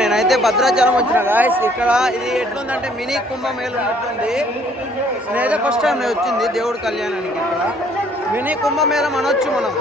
నేనైతే భద్రాచలం వచ్చిన గాయస్. ఇక్కడ ఇది ఎట్లుందంటే మినీ కుంభమేళ ఉన్నట్టుంది. నేనైతే ఫస్ట్ టైం నేను వచ్చింది దేవుడి కళ్యాణానికి. ఇక్కడ మినీ కుంభమేళం అనొచ్చు మనం.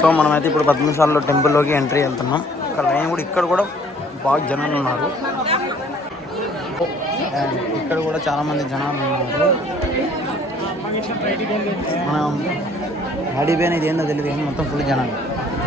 సో మనమైతే ఇప్పుడు పద్మశాలలో టెంపుల్లోకి ఎంట్రీ వెళ్తున్నాం. ఇక్కడ లైన్ కూడా ఇక్కడ కూడా బాగా జనాలు ఉన్నారు. ఇక్కడ కూడా చాలామంది జనాలు ఉన్నారు. మనం అడిపోయినది ఏందో తెలియదు కానీ మొత్తం ఫుల్ జనాలు.